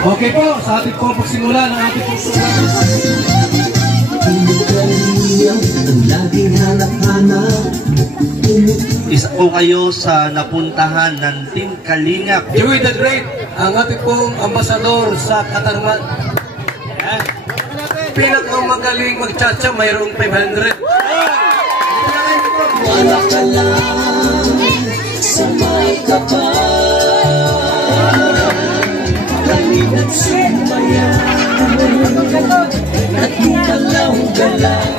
Okay po, sa ating po pagsimula ng ating po programa. Isa po kayo sa napuntahan ng Team Kalingap. Joey the Great, ang ating pong ambasador sa Katarman. Pinakang magaling magtsatsa, mayroong 500. Wala ka lang sa may kapal, kalinat sumaya, at kumalaw galang.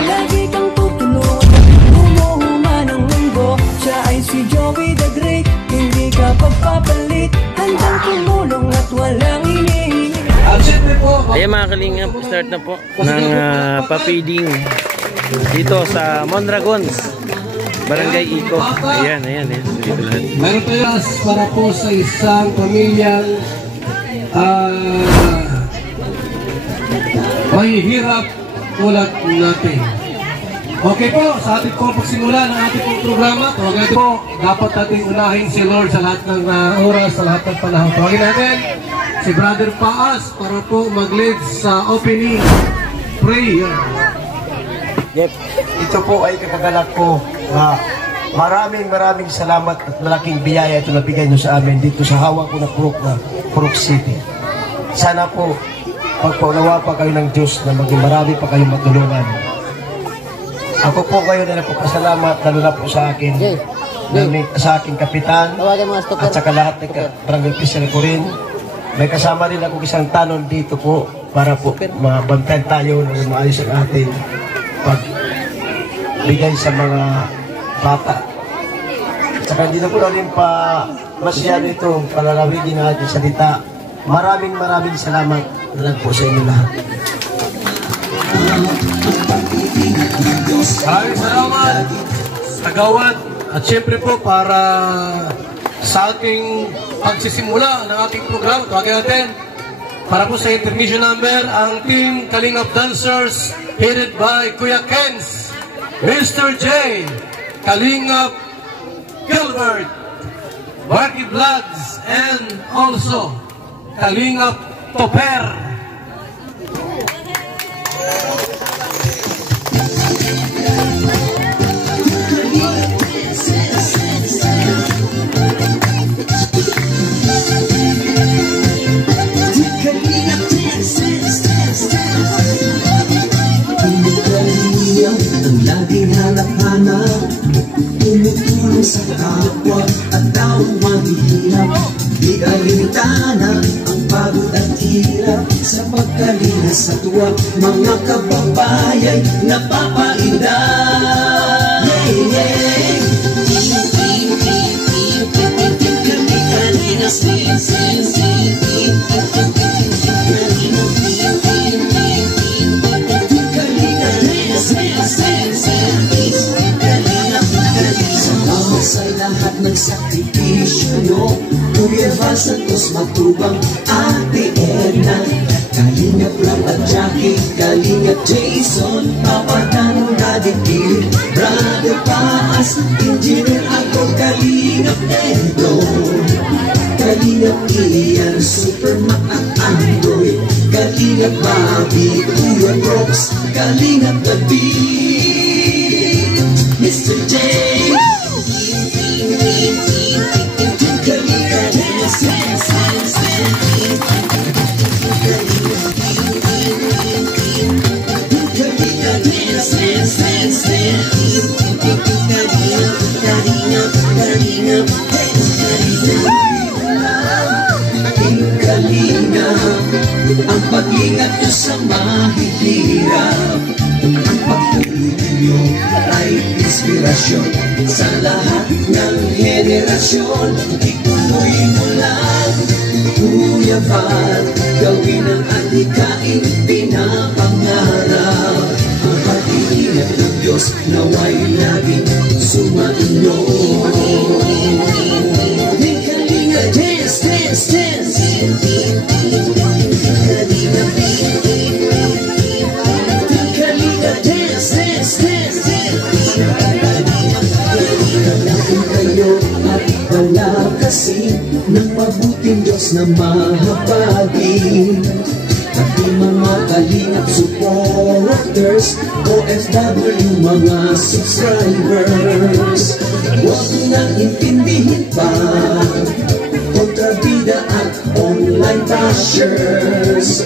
Lagi kang tutulog, umuhuman ng mundo. Siya ay si Joey the Great, hindi ka pagpapalit, handang tumulong at walang hinihingi. Ayan mga kalingap, start na po ng papiding dito sa Mondragons, Barangay Ico. Ayan, dito lahat. Mayroon tayo para po sa isang pamilyang mahihirap tulad natin. Okay po, sa ating po pagsimula ng ating po programa, tawagin po, dapat natin unahin si Lord sa lahat ng oras, sa lahat ng panahon. Tawagin natin si Brother Paas para po mag-lead sa opening prayer. Yep. Ito po ay kapagalak ko na maraming salamat at malaking biyaya ito na bigay nyo sa amin dito sa hawak ko na Purok City. Sana po pagpaunawa pa kayo ng Diyos na maging marami pa kayong matulungan. Ako po kayo na nagpapasalamat lalo na po sa akin, sa aking kapitan at saka lahat ng barangay official ko rin. May kasama rin ako isang tanong dito po para po mabantayan tayo na maayos ang ating pagbigay sa mga bata. At saka hindi na po rin pa masya nito palalawigin na ating salita. Maraming salamat na lang po sa inyo lahat. Maraming salamat, Tagawad. At syempre po para sa ating pagsisimula ng ating programa, tawagin natin para po sa intermission number ang Team Kalingap Dancers headed by Kuya Kens, Mr. J, Kalingap Gilbert, Marky Vlogs, and also Kalingap Topper. Laging hanap-hanap, tumutulong sa kapwa at taong mahihirap. Di alintana ang pagod at hirap sa pagkalina sa tuwa. Mga kababayan napapainda. Sa lahat ng sakripisyo nyo, Kuya Val Santos Matubang, Ate Edna, Kalingap Ram at Jackie, Kalingap Jason, Papa Dano, Radikil, Brother Paas, Engineer ako, Kalingap Pedro, Kalingap Ian, Supermac at Android, Kalingap Bobby, Kuya Brooks, Kalingap David, Mr. J. Ang pag-ingat nyo sa mahihirap, ang pagtulong nyo ay inspirasyon sa lahat ng henerasyon. Ituloy mo lang, Kuya Val, gawin ang adhikain pinapangarap. Ang pag-iingat ng Diyos naway laging sumainyo. Kalinga, dance, dance, dance. Kalinga, dance. ng mabuting Diyos na mahabagin. Ating mga kalingap supporters, OFW mga subscribers, huwag nang intindihin pa kontrabida at online bashers.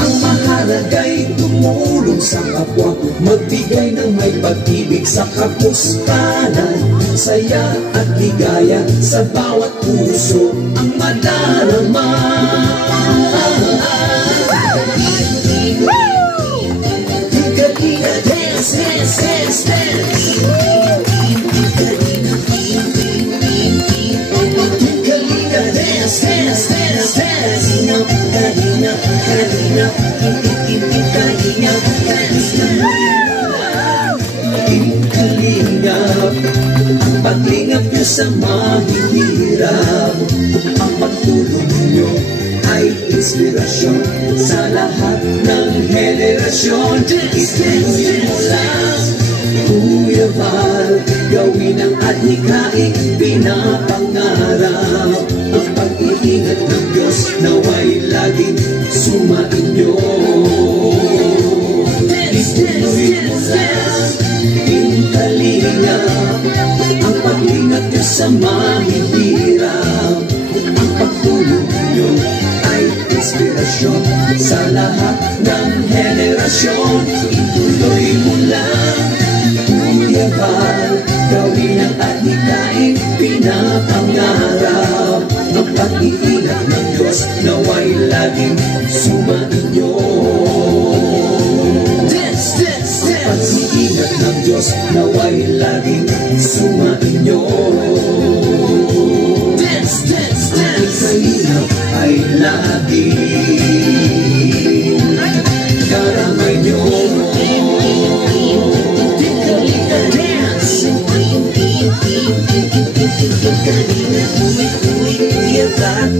Ang mahalaga'y tumulong sa kapwa, magbigay ng may pag-ibig sa kapuskanan, saya at ligaya sa bawat puso ang madarama. Tingka-tingka, dance, dance, dance, dance. Tingka-tingka, dance, dance, dance, dance. Tingka-tingka, tingka-tingka, dance. Tingka-lingap, ang paglingap niyo sa mahihirap, ang pagtulong niyo ay inspirasyon sa lahat ng henerasyon. Isipin mo lang, Kuya Val, gawin ang adhikain pinapangarap. Ang pag-iingat ng Diyos naway laging sumainyo. Isipin mo lang, Tingkalingap, ang pag-ingat niyo sa mahihirap, ang pagtulong niyo ay inspirasyon sa lahat ng henerasyon. Ituloy mo lang, Kuya Val, gawin ang adhikain pinapangarap. Ang pag-iingat ng Diyos naway laging sumainyo. Ang pag-iingat ng Diyos naway laging sumainyo. Ang kalingap ay laging karamay nyo. Tingka-lingka dance. Kuya Val,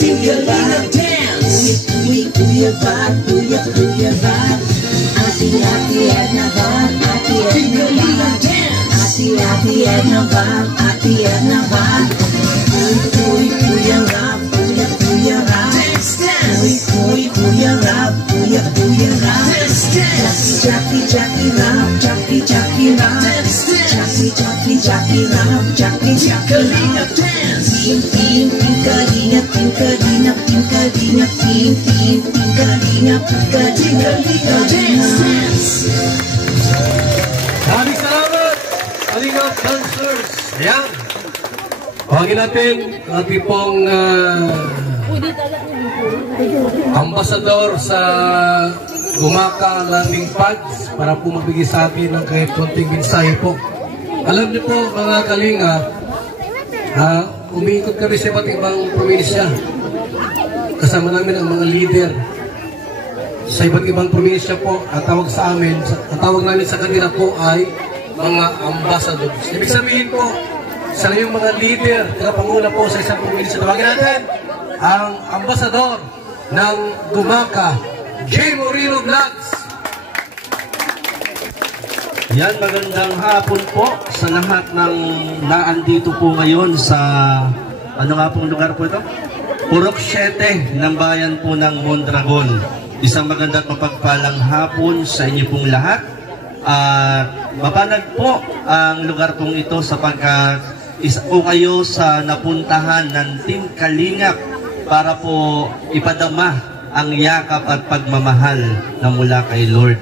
tingka-lingka dance. Kuya Val, Kuya Val. Ati-ati Edna Val, tingka-lingka dance. Ati-ati Edna Val, Edna Val. Kuya Rap, Kuya Rap. Kuya Rap, Kuya Rap. Jackie Rap, Jackie Rap. Jackie Rap, Tingkalingap dance. Tingkalingap dance. Maraming salamat, Kalingap Dancers. Ayan. Pagin natin ang ating pong ambasador sa Gumaka Landing Pads para po magbigay sa atin ng kahit konting mensahe po. Alam niyo po mga Kalinga, umiikot kami sa iba't ibang probinsya. Kasama namin ang mga leader sa iba't ibang probinsya po. Ang tawag sa amin, ang tawag namin sa kanila po ay mga ambassadors. Ibig sabihin po, sa yung mga leader, tagapanguna po sa isang probinsya. Tawagin natin ang ambasador ng Gumaka, J. Moreno Vlogs. Yan, magandang hapon po sa lahat ng naandito po ngayon sa, ano nga pong lugar po ito? Purok 7 ng bayan po ng Mondragon. Isang magandang mapagpalang hapon sa inyo pong lahat. At mapanag po ang lugar pong ito sapagkat isa po kayo sa napuntahan ng Team Kalingap para po ipadama ang yakap at pagmamahal na mula kay Lord.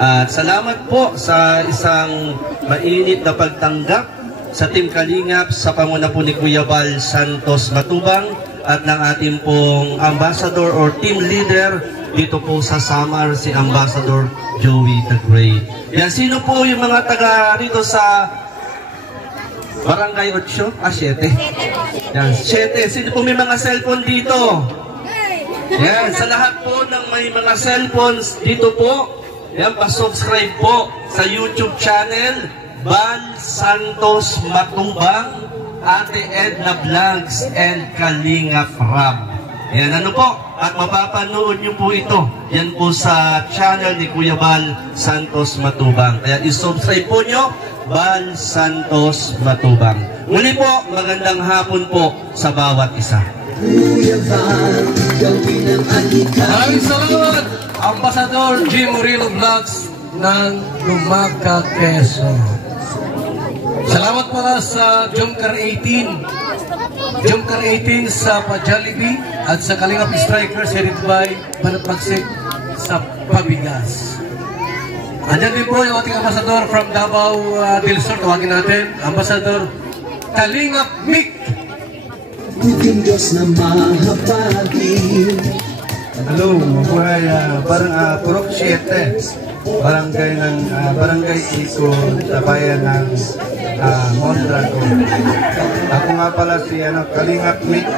At salamat po sa isang mainit na pagtanggap sa Team Kalingap sa panguna po ni Kuya Val Santos Matubang at ng ating pong ambassador or team leader dito po sa Samar, si Ambassador Joey the Great. Yan, sino po yung mga taga rito sa Barangay 8? 7. Yan, 7. Sino po may mga cellphone dito? Yan, sa lahat po ng may mga cellphones dito po, yan, pa-subscribe po sa YouTube channel Val Santos Matubang, Ate Edna Vlogs and Kalingap Rab. Yan, ano po? at mapapanood nyo po ito. Yan po sa channel ni Kuya Bal Santos Matubang. Kaya isubscribe po nyo, Bal Santos Matubang. Muli po, magandang hapon po sa bawat isa. Maraming salamat, Ambassador Jim Murillo Vlogs ng Lumacag, Quezon. Salamat pala sa Jumcar 18. Jumcar 18 sa Jollibee at sa Kalingap Strikers headed by Banat-Magsik sa Pabigas. Andyan din po yung ating Ambassador from Davao del Sur. Tawagin natin, Ambassador Kalingap Mick. Buting Diyos na mahabagin. Hello, mabuhay, Purok 7, Barangay Iko, sa bayan ng Mondragon. Ako nga pala si Kalingap Mick,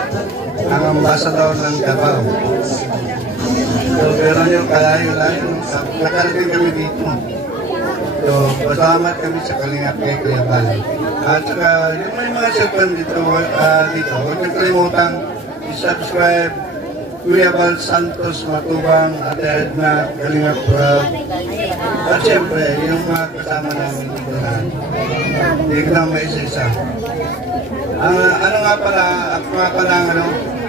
ang ambassador ng Davao. So, pero yung kalayo-layo, nakarating kami dito. So, pasalamat kami sa Kalingap kay Kuya Bal. At saka, yung may mga cellphone dito, huwag niyong kalimutang i-subscribe Kuya Bal Santos Matubang at na Kalingap Prab. At siyempre, yung mga kasama namin dito na hindi ko lang may isa-isa. Ano nga pala, ako nga pala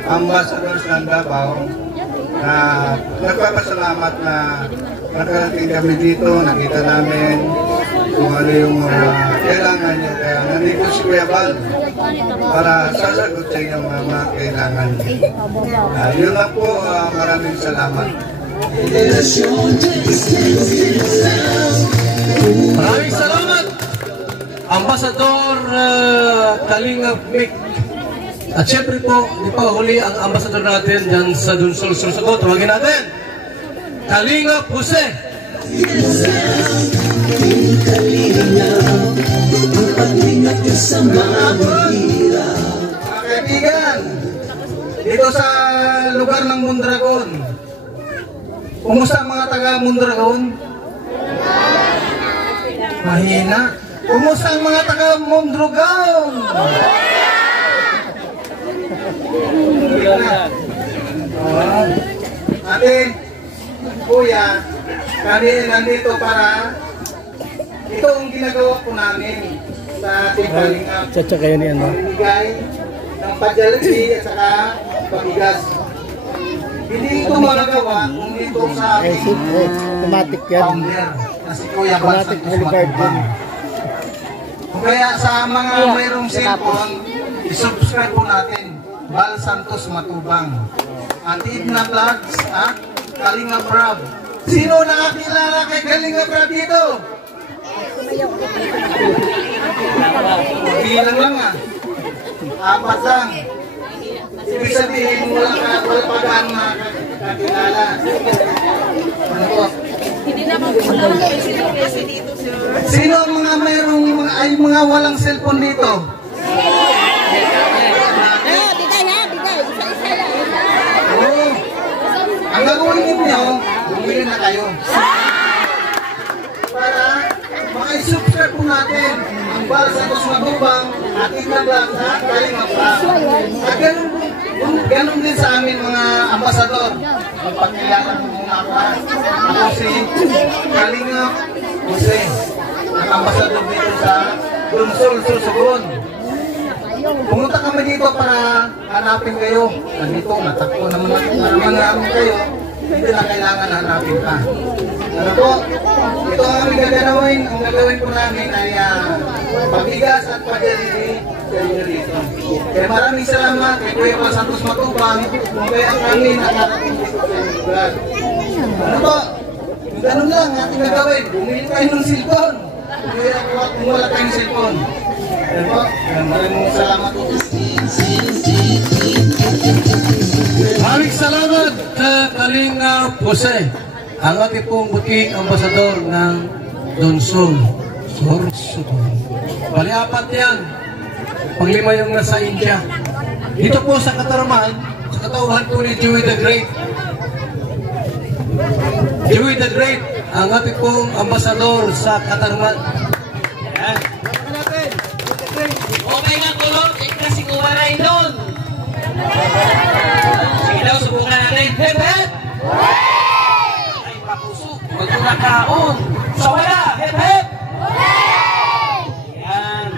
ambassadors ng Davao na nagpapasalamat na nakarating kami dito, nakita namin kung ano yung kailangan niyo. Kaya nandito si Kuya Bal para sasagot sa inyong mga kailangan niyo. Yun lang po, maraming salamat. Maraming salamat, Ambassador Kalingap Mick. At syempre po, di pa huli ang ambassador natin dyan sa Dunsol, Sorsogon. Tawagin natin, Kalingap Jose. Mga kaibigan, dito sa lugar ng Mondragon, kumusta ang mga taga Mondragon? Mahina. Kumusta ang mga taga Mondragon? Ate, kuya, kami nandito para ito ang ginagawa po namin sa ating Kalingap. Kayo niyan, no? Binigay ng Jollibee at saka Pabigas. Hindi ito magagawa kung dito sa ating Automatic yan. founder na si Kuya Bal Santos Matubang. Kaya sa mga mayroong cellphone, isubscribe po natin Bal Santos Matubang. Atid na vlogs at Kalingap Prab. Sino nakakilala kay Kalingap Prab dito? Bilang lang apat lang. Ibig sabihin wala pa gaano nakakilala. Ano po? Hindi naman po lang kasi dito, sir. Sino ang mga mayroong mga walang cellphone dito? Oo. Ang gagawin ninyo, bumili na kayo. Para maka-subscribe po natin ang Bal Santos Matubang at i-vlog sa Kalingap Prab. At ganun din sa amin mga ambasador. Magpakilala mo muna ako. Ako si Kalingap Jose, ang ambasador dito sa Dunsol, Sorsogon. Pumunta kami dito para hanapin kayo. Nandito, natakbo naman namin kayo. Hindi na kailangan hanapin pa. Ano po? Ito ang aming gagawin. Ang gagawin po namin ay Pabigas at Jollibee sa inyo dito. Kaya maraming salamat kay Kuya Bal Santos Matubang kung kaya kami nakarating dito sa inyong lugar. Ano po? Ganun lang ating gagawin. Bumili kayo ng cellphone. Kung wala kayong cellphone. Ano po? Maraming salamat po. Maraming salamat, Kalingap Jose, ang ating pong buting ambasador ng Dunsol, Sorsogon. Bali-apat yan. Panglima yung nasa India. Dito po sa Katarman, sa katauhan po ni Joey the Great. Joey the Great, ang ating pong ambasador sa Katarman. Yan. Okay nga tulog, kasi kumaray doon. Sige daw, subukan natin. Hep, hep! Ay, papuso. Magtunakaon. Sa wala. Hep, hep! Yan.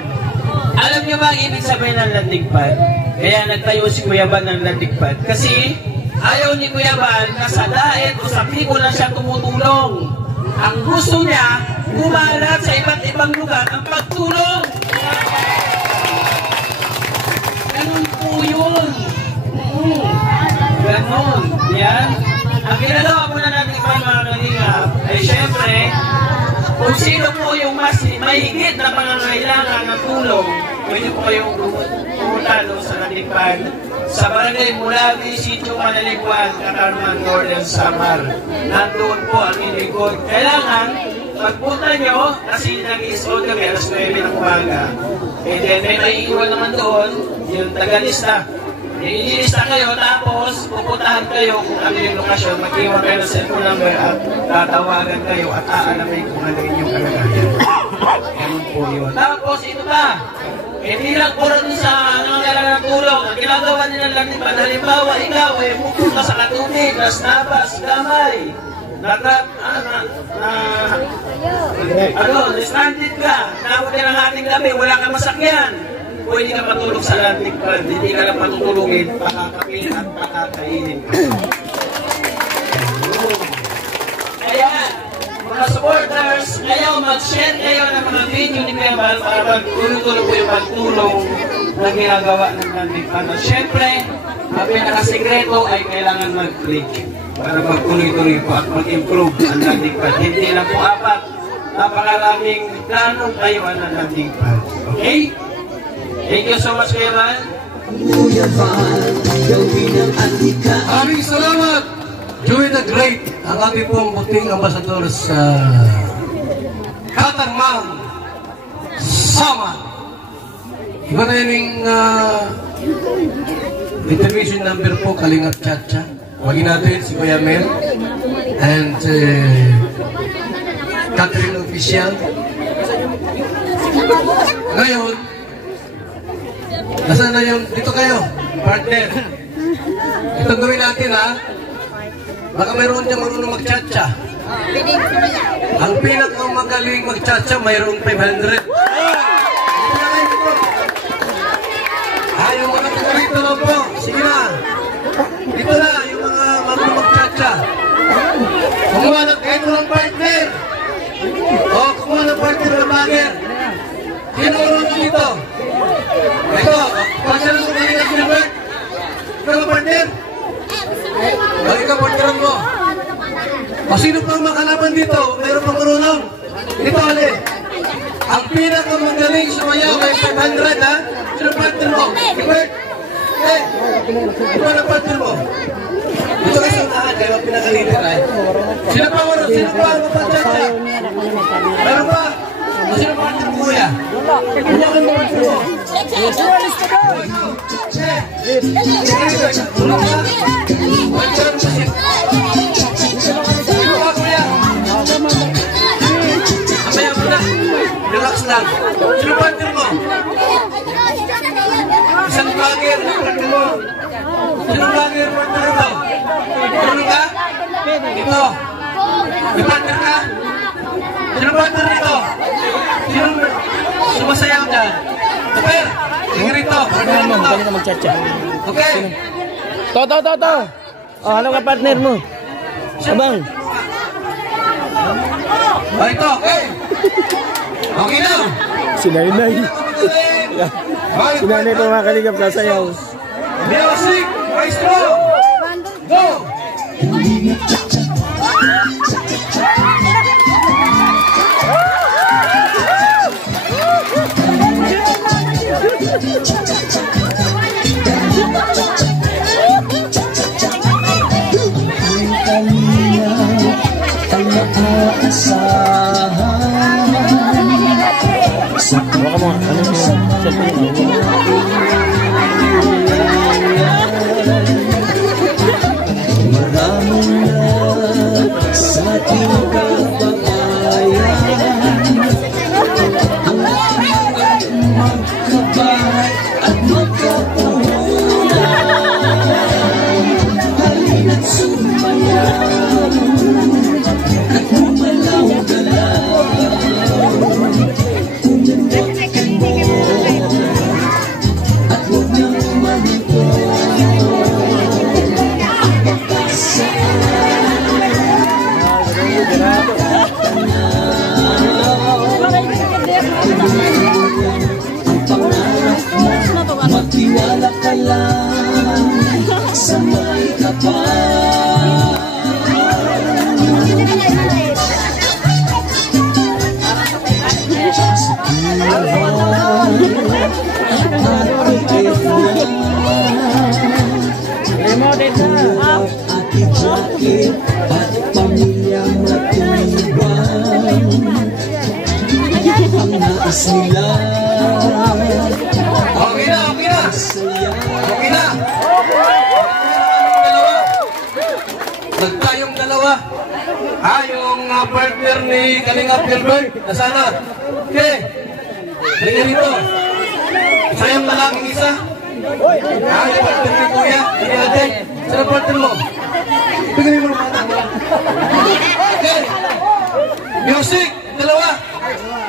Alam niyo ba ang ibig sabihin ng landigpad? Kaya nagtayo si Kuya Bal ng landigpad. Kasi ayaw ni Kuya Bal na sa daet o sa pico lang siya tumutulong. Ang gusto niya, kumalat sa iba't ibang lugar ang pagtulong. Ganun po yun. Ganun. Yan. Ang ginagawa po na natin pa mga kalingap ay syempre, kung sino po yung mas mahigit na pangangailangan ng tulong, pwede po kayong pumunta doon sa Naligpad. Sa barangay Mulawi, Sitio Manaliguan, Katarman, Northern Samar. Nandoon po ang ilikod. Kailangan, pagpunta nyo, kasi nag-i-slow kami alas 9 ng umaga. And then may maiiwan naman doon, yung tagalista. Ililista kayo, tapos pupuntahan kayo kung ano yung lokasyon, mag-iwan kayo ng cellphone number at tatawagan kayo at aalamin kung ano yung kalagayan. Ganun po yun. Tapos ito pa, hindi lang po rin sa nangangailangan ng tulong. Ang ginagawa nila lang din, halimbawa ikaw ay pupunta sa katubig, nas nabas, gamay, stranded ka, nakot ka ng ating gabi, wala kang masakyan. Pwede ka matulog sa Landigpad, hindi ka lang matutulungin, pakakapin at pakakainin ka. Kaya, mga supporters, kayo mag-share kayo ng mga video ni Kuya Bal para magtulong-tulong po yung pagtulong na ginagawa ng Landigpad. At syempre, ang pinakasikreto ay kailangan mag-click para magtuloy-tuloy po at mag-improve ang Landigpad. Hindi lang po apat, napakaraming planong kayo ang Landigpad. Okay? Thank you so much, Kuya Bal. Maraming salamat, Joey the Great, ang ating pong buting ambasador sa Katarman, Samar. Iba na yung intervention number po, Kalingap Chacha. Wagin natin si Kuya Mel and Catherine Official. Ngayon, nasaan na yung, dito kayo, partner. Itong gawin natin ha. Baka mayroon dyan marunong mag-chacha. Ang pinakamagaling mag-chacha, mayroong 500. Yung mga tukurito lang po. Sige na. Dito na, yung mga marunong mag-chacha. Kumuha ng kahit walang partner. O, kumuha ng partner ng bagger. Sino marunong dito? Ito, pagsalang mo kanina si Gilbert. Ikaw ang partner? Balik ka partneran mo. O sino pang makalaban dito? Mayroon pang marunong. Dito, Ali. Ang pinakamagaling sumayaw ay 500, ha? Sino partner mo? Gilbert? Okay. Ito ang partner mo. Dito ka sa unahan, kayo ang pinakalitir, ha? Sino pa marunong? Sino pa ang mapagtsatsa? Meron pa? O sino partner mo, kuya? Ano ang partner mo? Relax lang. Sino partner mo? Isang vlogger na partner mo. Sino vlogger partner mo? Sino ka? Ito. May partner ka? Sino partner nito? Sino sumasayaw dyan? Super! Sige rito. Partner mo. Magaling ka mag-chat-chat. Okay. To. Oh, ano ka partner mo? Abang. Oh, ito. Okay. Okay na. Si Nanay. Si Nanay po mga kalingap sasayaw. Music, maestro. Go. Baka mo, ano siya? Maraming na sa ating kababayan ang magkabahay at magkapunan. Halina't Ate Jackie at pamilya matibay, ang nais nila. Okay na, okay na. Okay na. Nagtayong dalawa. Yung partner ni Kalinga Gilbert, nasana? Okay. Bring rito. Isa yung lalaking isa. Yung partner ni Kuya, hindi natin. Saan ang partner mo? Bigyan mo naman. Okay. Music, dalawa.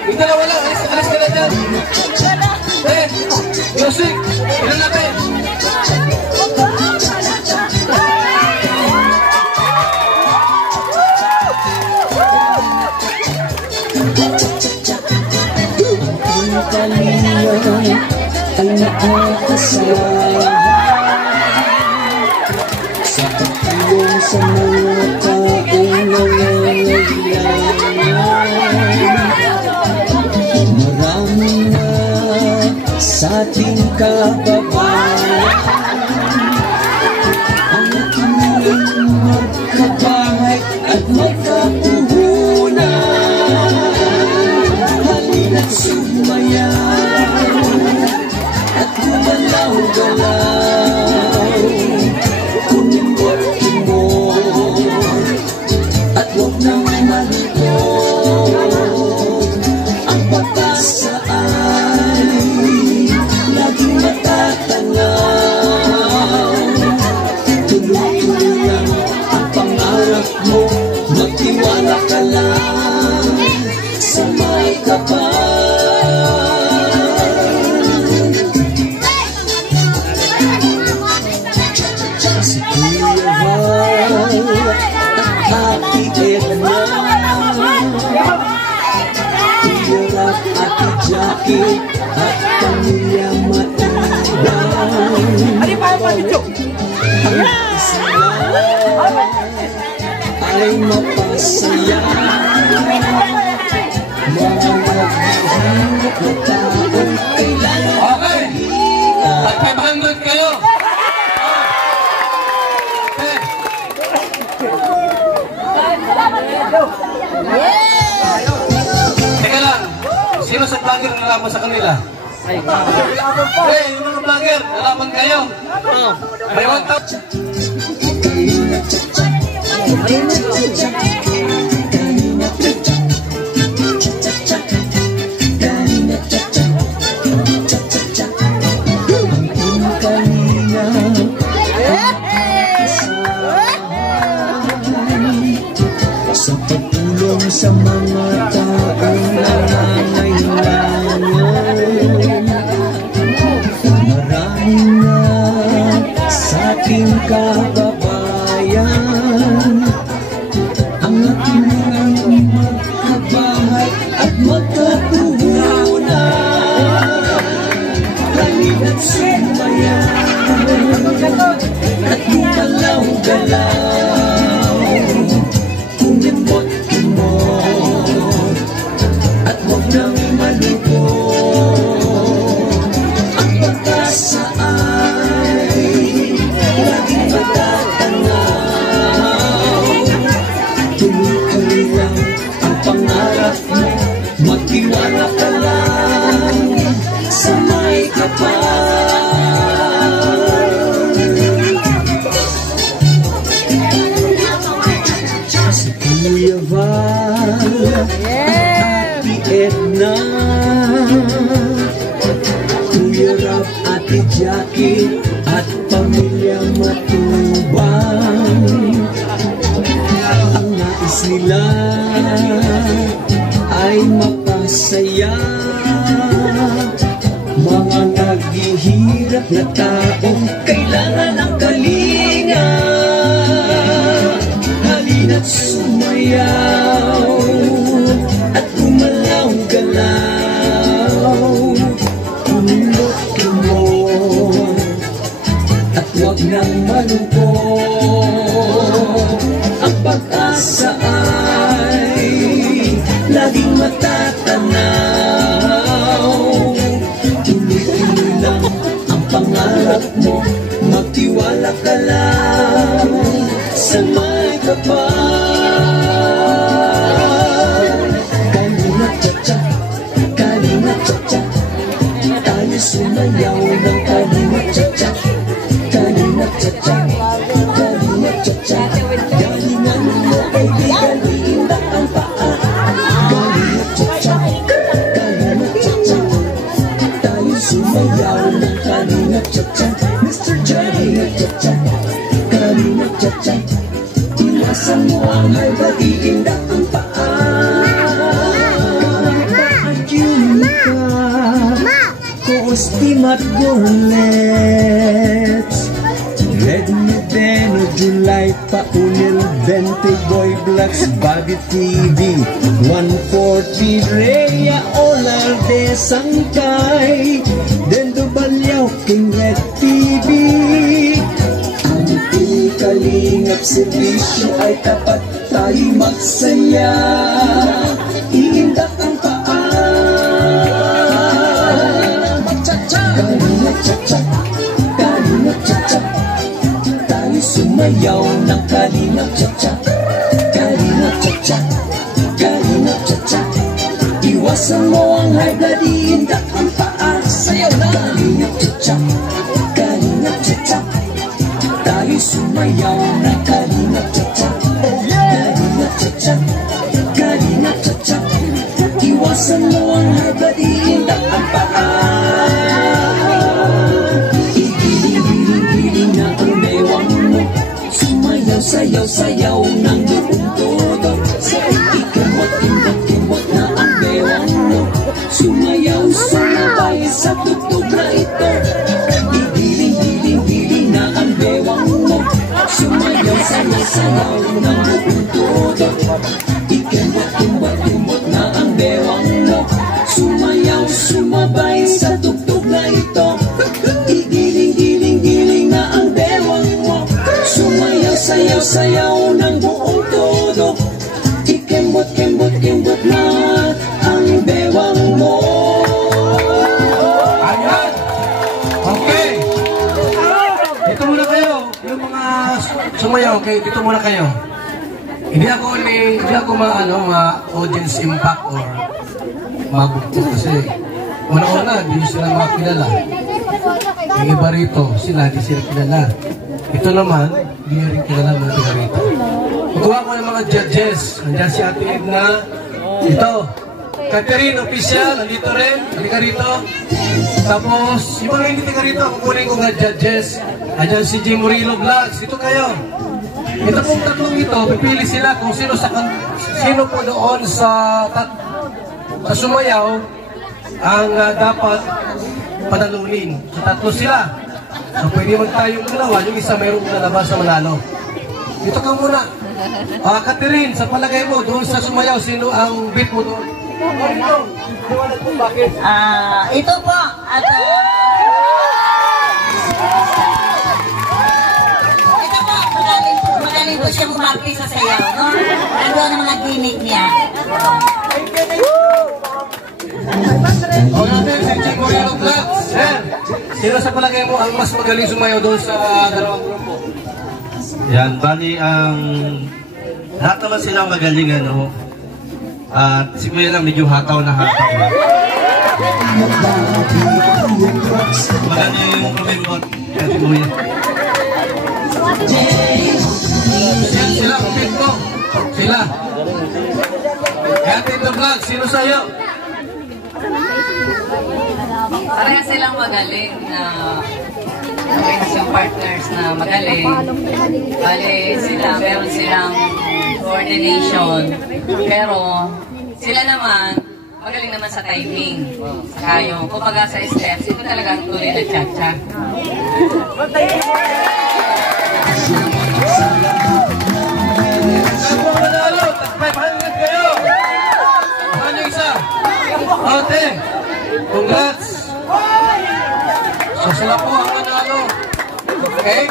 Yung dalawa lang, alis ka na dyan. Okay. Music, ilan natin? Ang nakakasaya sa pagtulong sa mga taong nangangailangan. Marami na sa ating kababayan ang ating magkabahay at magkapuhunan. Halina't sumayaw at gumalaw-galaw, kumimot-kimot at huwag nang malungkot. Ang pag-asa ay laging matatanaw. Tuloy-tuloy lang ang pangarap mo, magtiwala ka lang sa may kapal. Jackie at pamilya matibay, ang isla ay mapasaya. Mga naghihirap na taong kailangan. Okay. At 500 kayo. Teka lang. Sino sa vlogger na nalaman sa kanila? Hey, yung mga vlogger, nalaman kayo. May 1,000 sa pagtulong sa mga taong nangangailangan. Marami na sa ating kababayan ang ating magkabahay at magkapuhunan. Halina't sumayaw at gumalaw-galaw, kumimot-kimot at huwag nang malungkot. Ang pag-asa ay laging matatanaw. Tuloy-tuloy lang ang pangarap mo, magtiwala ka lang sa may kapal. Si Kuya Val, Ate Edna, Kuya Rap, Ate Jackie at pamilya matubang, ang nais nila ay mapasaya. Mga naghihirap na taong kailangan ng kalinga. Halina't sumayaw at gumalaw-galaw, kumilot-kimot at huwag nang malungkot. Steam at Gourlets. Red Noveno, July, Paunil, 20 Boy Blacks, Bobby TV, 140 Rhea, Olarde, Sangkay, Dendo Balyaw, King Red TV. Ang Kalingap servisyo ay tapat tayo magsaya. Iindak ang paa. Kalingap cha-cha, Kalingap cha-cha. Tayo sumayaw ng Kalingap cha-cha. Kalingap cha-cha, Kalingap cha-cha. Iwasan mo ang high blood, iindak ang paa. Sayaw na! Kalingap cha-cha, Kalingap cha-cha. Tayo sumayaw ng Kalingap cha-cha. Kalingap cha-cha, Kalingap cha-cha. Iwasan mo ang high blood, iindak ang paa. Igiling-giling-giling na ang bewang mo. Sumayaw, sayaw, sayaw ng buong todo. Sa ikamot-imot-imot na ang bewang mo. Sumayaw, sumabay sa tugtog na ito. Igiling-giling-giling na ang bewang mo. Sumayaw, sayaw, sayaw ng buong todo. Ikamot-imot-imot na ang bewang mo. Sumayaw, sumabay sa tugtog na ito. Igiling-giling-giling na ang bewang mo. Sumayaw, sayaw, sayaw ng buong todo. Ikembot-kembot-kembot na ang bewang mo. Ayan! Okay! Dito muna kayo. Yung mga sumayaw, okay? Dito muna kayo. Hindi ako ma-audience impact or mabugto kasi una-una, hindi sila makakilala. Yung iba rito, sila hindi sila kilala. Ito naman, hindi rin kilala mga taga rito. Magawa ko ng mga judges. Nandiyan si Ate Edna. Ito, Catherine, official, nandito rin. Halika rito. Tapos, yung mga hindi taga rito, kukunin ko nga judges. Nandiyan si Jim Murillo Vlogs. Ito kayo. Ito pong tatlong ito, pipili sila kung sino po doon sa sumayaw ang dapat panalunin. So, tatlo sila. So, pwede magtayong dalawa. Yung isa mayroong lalabas sa manalo. Dito ka muna. Catherine, sa palagay mo, doon sa sumayaw, sino ang beat mo doon? Bakit? Ito po. At, ito po, magaling po siya bumati sa sayaw, no? Nandun ang mga gimmick niya. O natin, si Jim Murillo Vlogs. Sino sa palagay mo ang mas magaling sumayaw doon sa dalawang grupo? Yan, bali ang lahat naman sila magaling ano. At si Kuya lang medyo hataw na hataw. Magaling yung kumimot. Yan si Kuya. Yan sila, kumit mo. Sila. Kaya Tito Vlog, sino sa'yo? Pareha silang magaling na yung partners na magaling. Bale sila, meron silang coordination. Pero sila naman, magaling naman sa timing. Saka yung, kumbaga sa steps, ito talaga tuloy na cha-cha. Ako manalo, 500 kayo. Ano yung isa? Ate, congrats. So sila po ang manalo. Okay?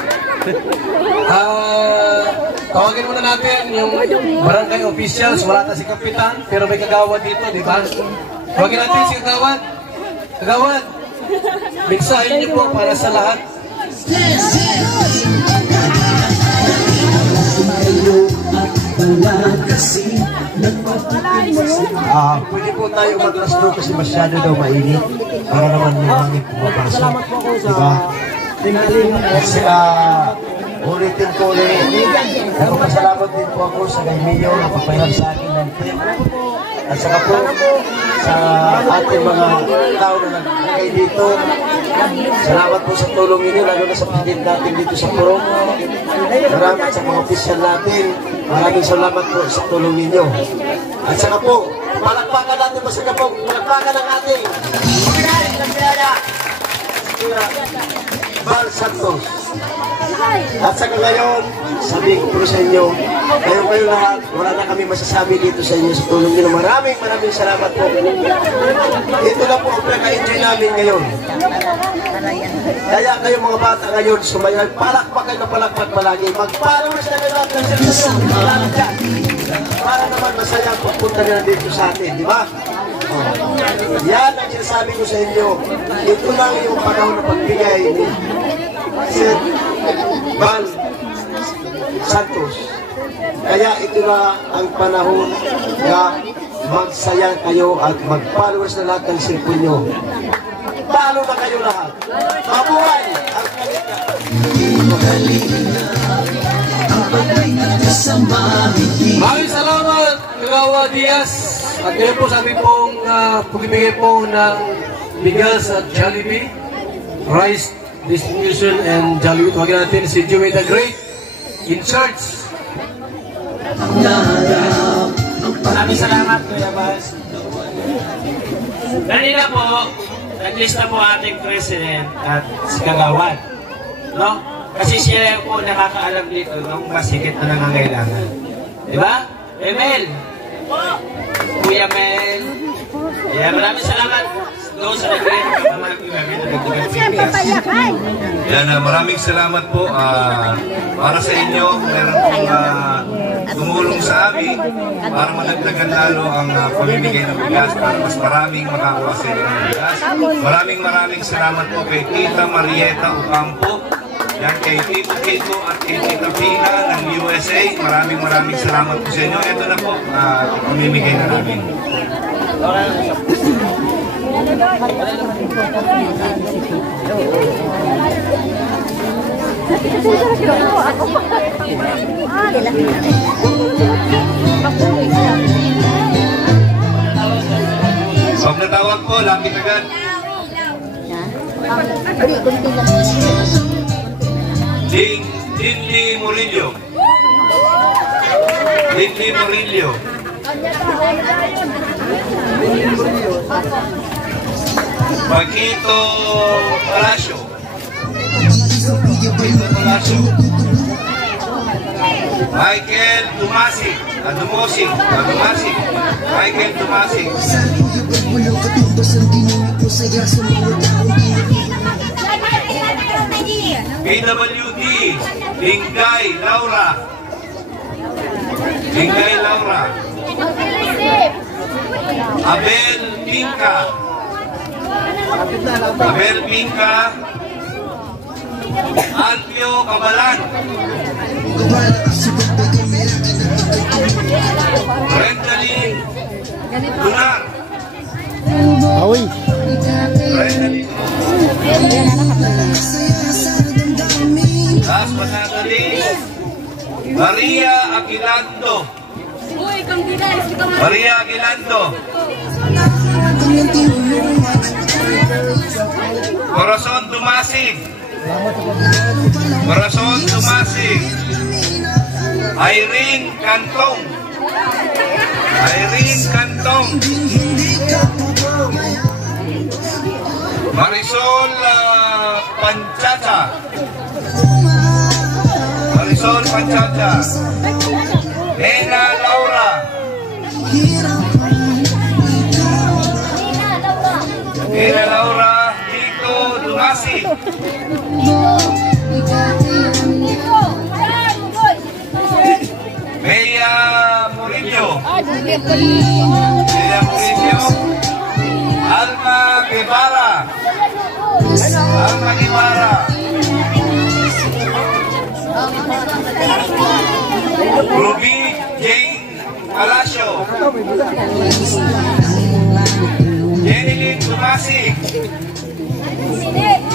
Tawagin muna natin yung barangay officials. Wala na si Kapitan, pero may kagawad dito, di ba? Tawagin natin si kagawad. Kagawad, mensahe niyo po para sa lahat. Pwede po tayo mag-rastro kasi masyado daw mainit para naman yung hangin pumapasok. Diba? Kasi ulitin ko ulit. Nagpapasalamat din po ako sa kaibigan na papayag sa akin ng trip. At saka po sa ating mga tao na naglagay dito. Salamat po sa tulong ninyo, lalo na sa pagkain natin dito sa Purok. Salamat sa mga opisyal natin. Maraming salamat po sa tulong ninyo. At saka po, palakpakan natin po sa kapog. Palakpakan ang ating Kuya Val Santos. At saka ngayon, sabi ko po sa inyo, kayo lahat, wala na kami masasabi dito sa inyo sa tulong nyo. Maraming salamat po. Ito na po ang pinaka-enjoy namin ngayon. Kaya kayo mga bata ngayon, sumayan, palakpak kayo na palakpak palagi. Mag-followers na lahat ng para naman masaya ang pagpunta nila dito sa atin, di ba? Yan ang sinasabi ko sa inyo. Ito lang yung panahon na pagbigay ni Sir Val Santos. Kaya ito na ang panahon na magsaya kayo at mag-followers na lahat ng cellphone nyo. Talo na kayo lahat. Mabuhay ang Maraming salamat, Kagawa Diaz. At ngayon po sabi pong pagbibigay po ng bigas at Jollibee, rice distribution and Jollibee. Tawagin natin si Joey the Great in charge. Maraming salamat, Kuya Bas. Kanina po, naglista po ating president at si Kagawan. No? Kasi siya po nakakaalam dito ng mas higit na nangangailangan. Diba? Mel! Kuya Mel! Yeah, maraming salamat doon sa nag-react ng mga Kuya Mel na nagdagang. Yan, maraming salamat po. Para sa inyo, meron pong tumulong sa amin para madagdagan lalo ang pamimigay ng bigas para mas maraming makakuha sa inyo ng bigas. Maraming salamat po kay Tita Marieta Ocampo, yan kay Tito Kiko at kay Tita Pina ng USA. Maraming salamat po sa inyo. Ito na po, pamimigay na namin. Pag natawag po, lapit agad. Lindy Murillo. Lindy Murillo. Paquito Palacio. Michael Dumasig. Michael Dumasig. PWD Lingay Laura. Abel Pinca. Alpio Cabalan. Brendalyn Lunar. Brendalyn. Last but not least, Maria Aguilando. Corazon Dumasig. Irene Cantong. Marisol Panchacha. Nena Laura. Tito Dumasig. Bea Murillo. Alma Guevara. Ruby Jane Palacio. Jenilyn Dumasig.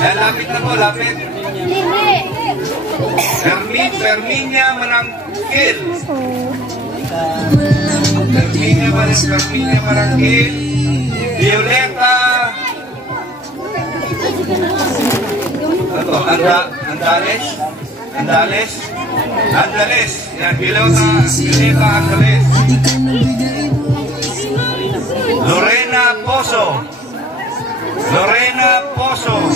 Lapit na po. Ferminia Manangkil. Violeta Andales. Yan, Violeta Andales. Lorena Pozo.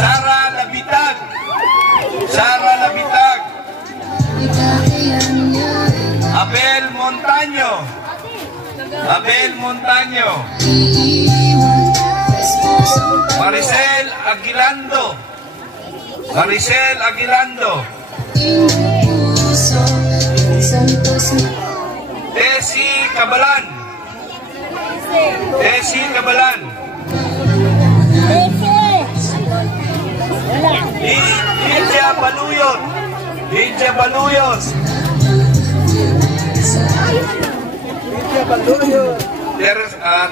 Sara Labitag. Sara Labitag. Abel Montaño. Abel Montaño. Maricel Aguilando. Maricel Aguilando. Desi Cabalan. Desi Cabalan. Lydia Baluyot. Lydia Baluyot.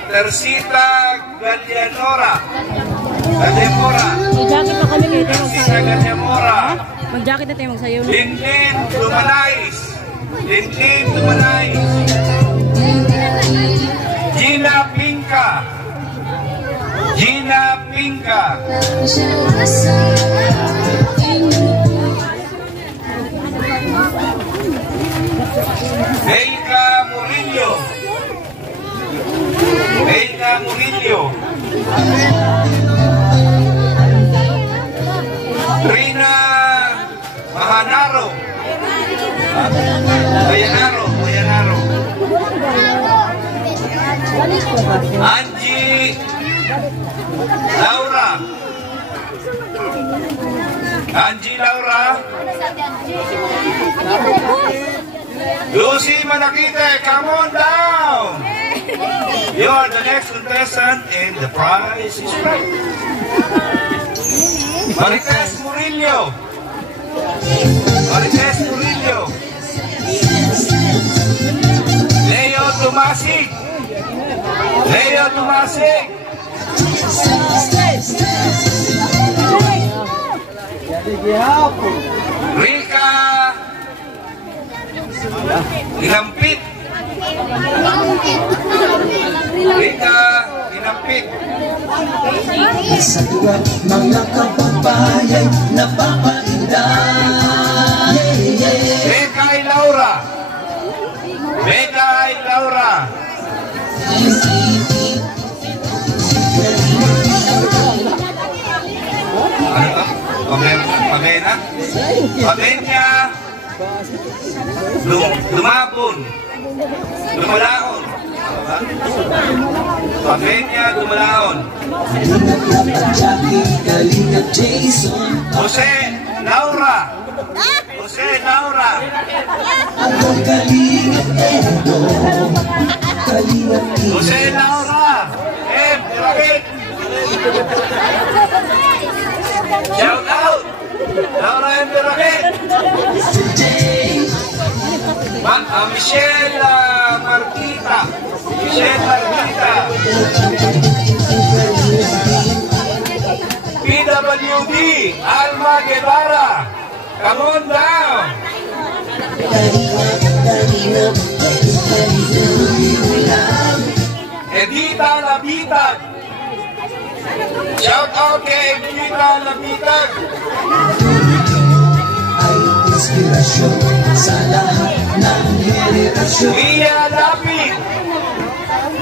Tersita Gallianora. Gallianora. Mag-jacket na kami kayo. Tersita Gallianora. Mag-jacket na tayo magsayaw. Linlin Dumanais. Linlin Dumanais. Gina Pinca. Gina Pinca. Beika Murillo. Beika Murillo. Rina Mahanaro. Mayanaro. Mayanaro. Angie Laura. Angie Laura. Lucy Manakite, come on down. You are the next contestant and the prize is right. Marites Murillo. Marites Murillo. Leo Tomasik. Leo Tomasik. Rika Inampit. Rika Inampit. Sa tuwa mga kababayan napapainda. Bekay Laura. Bekay Laura. Ano to? Pamena? Pamenya. Lumabon. Lumalaon. Pamenya Lumalaon. Jose Laura. Jose Laura. Jose Laura. Rapid. Shout out. Laura and Rapid. Michelle Marquita. Michelle Marquita. PWD Alma Guevara. Come on down. Edita Labitag. Shout out kay Edita Labitag. Inspirasyon sa lahat ng henerasyon. Mia Lapid.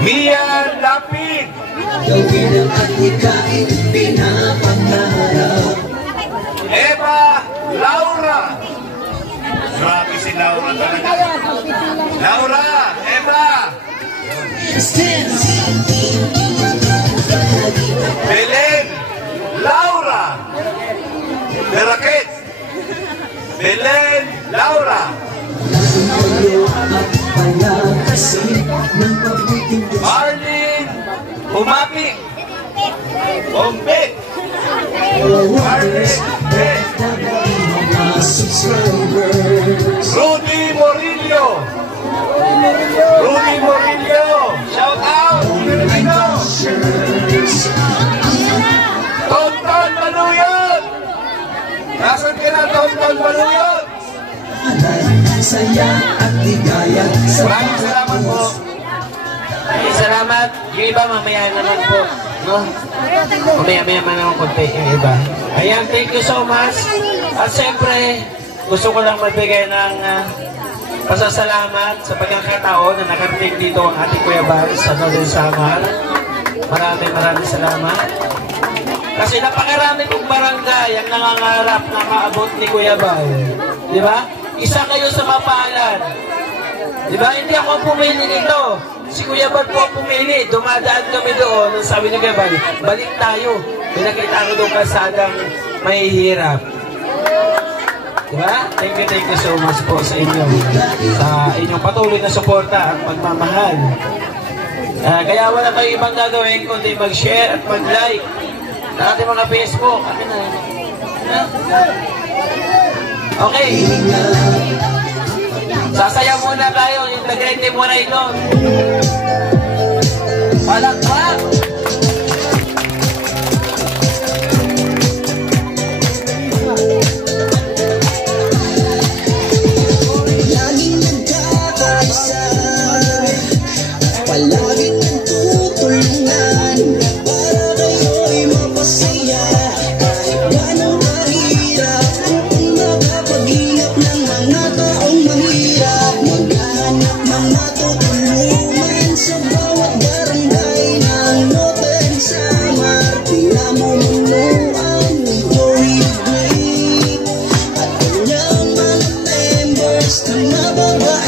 Mia Lapid. Gawin ang atikain pinapangarap. Eva Laura. Grabe si Laura talaga. Laura, Eva. Belen Laura. Berakit. Belen Laura. Marlene Humapik. Ombek. Marlene Rudy Morillo. Rudy Morillo. Shout out. Tonton Baluyot. Nasaan ka na, Tonton Baluyot? Saya at ligaya. Maraming salamat po. Salamat. Yung iba mamaya na lang po. No? Mamaya naman konti yung iba. Ayan, thank you so much. At siyempre, gusto ko lang magbigay ng pasasalamat sa pagkakataon na nakarating dito ang ating Kuya Bal sa Northern Samar. Maraming salamat. Kasi napakarami kong barangay ang nangangarap na maabot ni Kuya Bal. Di ba? Isa kayo sa mapalan. Di ba? Hindi ako pumili nito. Si Kuya Bal po pumili. Dumadaan kami doon. Sabi ni Kuya Bal, balik tayo. Pinakita ko doon kasadang mahihirap. Diba? Thank you so much po sa inyo. Sa inyong patuloy na suporta at pagmamahal. Kaya wala kayo ibang gagawin kundi mag-share at mag-like sa ating mga Facebook. Okay. Sasayaw muna kayo yung Tagrete mo na ito. Palakpak! Palagi nagtutulungan para kayo'y mapasaya. Kahit ganang kahirap, kung nakapag-inap ng mga taong mahirap, maghahanap ng matutulungan sa bawat barangay ng Northern Samar. Pinamumunuan ni Joey Great at kanyang mga members na mababait.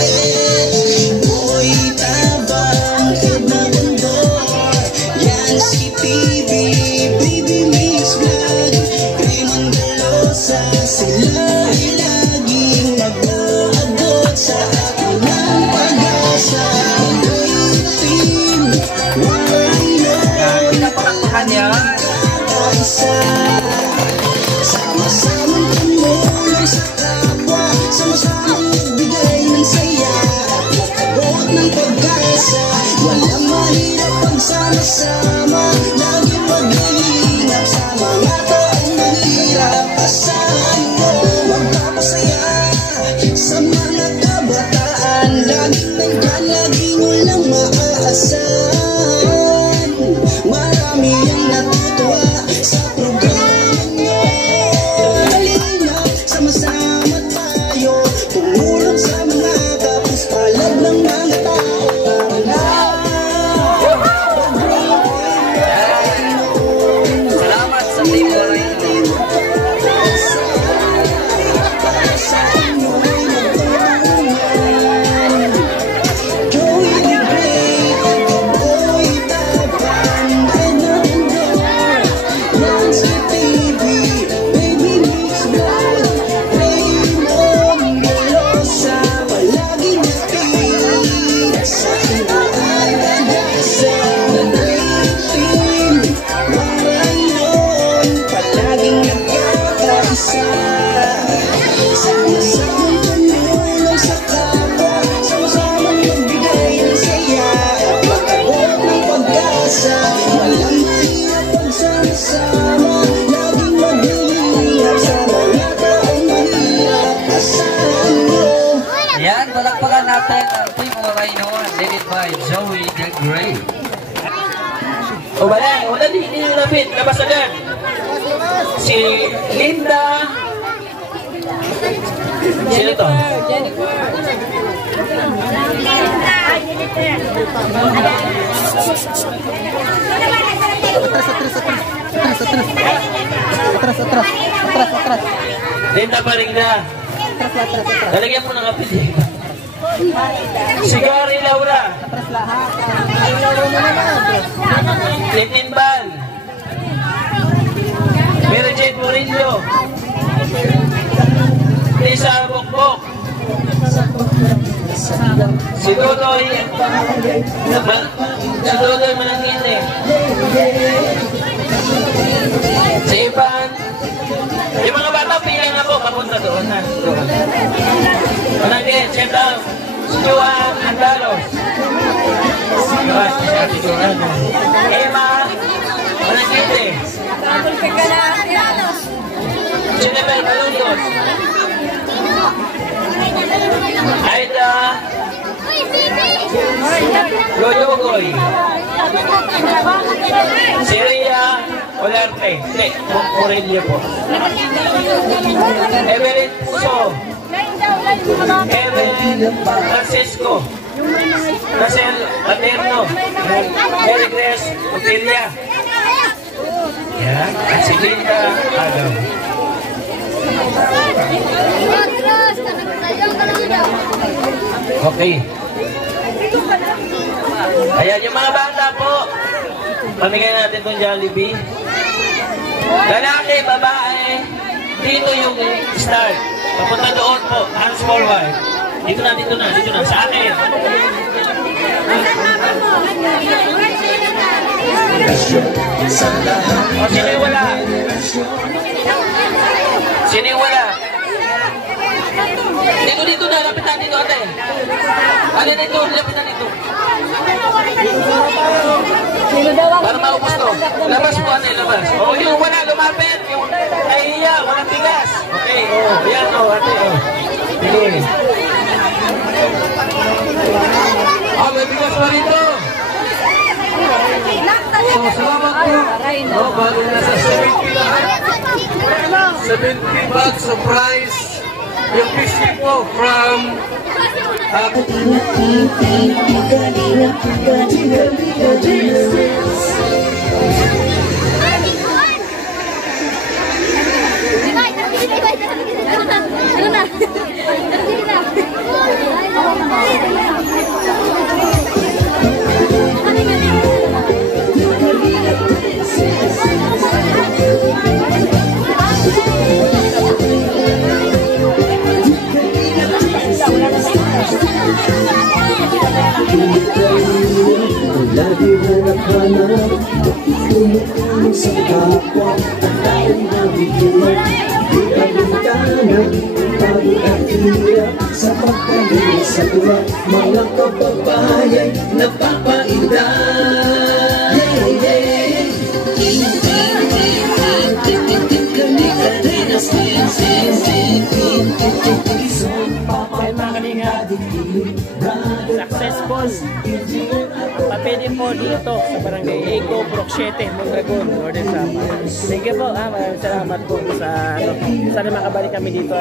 Sama-samang tumulong sa kapwa, sama-samang magbigay ng saya at magkaroon ng pag-asa. Walang mahirap pag sama-sama, laging mag-iingat sa mga taong mahirap. Asahan mo magpapasaya sa mga kabataan, laging nandyan, laging walang maaasahan. Marami ang natutuwa sa programa nyo. Halina, sama-sama tayo, tumulong sa mga kapos palad ng mga tao. Salamat sa team mo rin. Yan, balakpakan natin ang Team Moreno, led by Joey the Great. O wala din yung lapit, labas agad. Si Linda. Sino to? Atras. Linda Paringda. Lalagyan mo ng kapit. Si Gary Laura. Litin Bal. Mary Jane Murillo. Lisa Bokbok. Si Dodoy Manangine. Si Ivan. Yung mga bata, pilang ako, papunta doon na. Manangin, check out. Si Juan Andalos. Emma Manangine. Jennifer Malungos. Aida Loyogoy. Siria Olarte. Morelia po. Evelyn Puso. Evelyn Francisco. Rachel Paterno, Mary Grace Otelia. Yan, at si Linda Adam. Okay. Ayan, yung mga bata po, pamigay natin itong Jollibee. Lalaki, babae, dito yung start. Papunta doon po, hands forward. Dito na, sa akin. O, sino yung wala? Sino yung wala? Dito na, lapitan dito, ate. Alin dito, lapitan dito. Para maubos to. Labas po, ate, labas. O, yung wala, lumapit. Yung nahihiya, walang bigas. Okay, o, yan o, ate, o. Sige. May bigas pa rito. So, salamat po. Bali nasa 70 lahat. 70 bags of rice. Yung biscuit po from lagi hanap-hanap, tumutulong sa kapwa, at tayo nabigyan. Di palintanang, bago at hirap, sa pagkalimit sa tuwa, mga kababayan, napapainda. Ay mga kalinga, successful papedi po dito sa Barangay Eco, Brook 7, Mondragon, Northern Samar. Thank you po, maraming salamat po sa sana makabalik kami dito.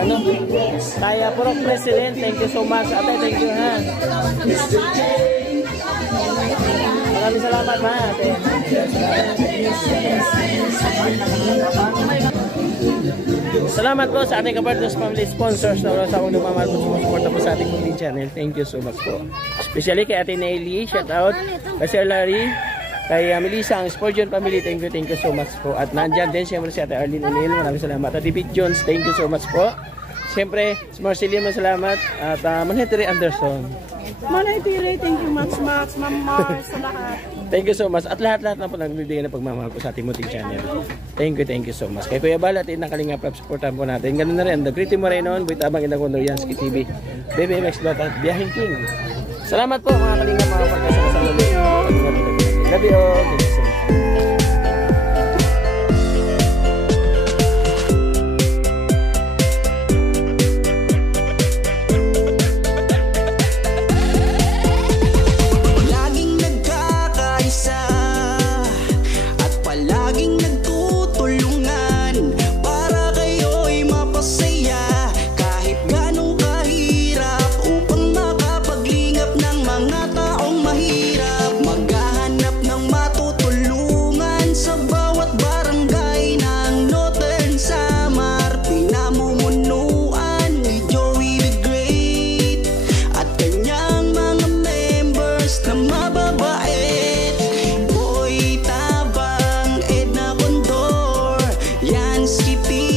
Kaya Purok President, thank you so much. Ate, thank you ha. Maraming salamat ha, ate. Salamat po sa ating kapartners, family sponsors na wala sa akong nagmamahal po sumusuporta po sa ating munting channel. Thank you so much po. Especially kay Ate Nelly, shout out. Kay Sir Larry, kay Melissa, ang Spurgeon family, thank you so much po. At nandyan din siyempre si Ate Arlene O'Neill, maraming salamat. At David Jones, thank you so much po. Siyempre, si Marceline, salamat. At Manhetiri Anderson. Manhetiri, thank you much, Max, Ma'am Mars, sa lahat. Thank you so much. At lahat-lahat na po nagbibigay ng pagmamahal po sa ating munting channel. Thank you so much. Kay Kuya Bal at ng Kalinga Prep, supportan po natin. Ganun na rin, The Pretty Moreno, Buitabang Indagondo, Yansky TV, BBMX Dot at Biyahing King. Salamat po mga Kalinga, mga pagkasama sa ulit. Love you all. Thank you so much. Yansky TV.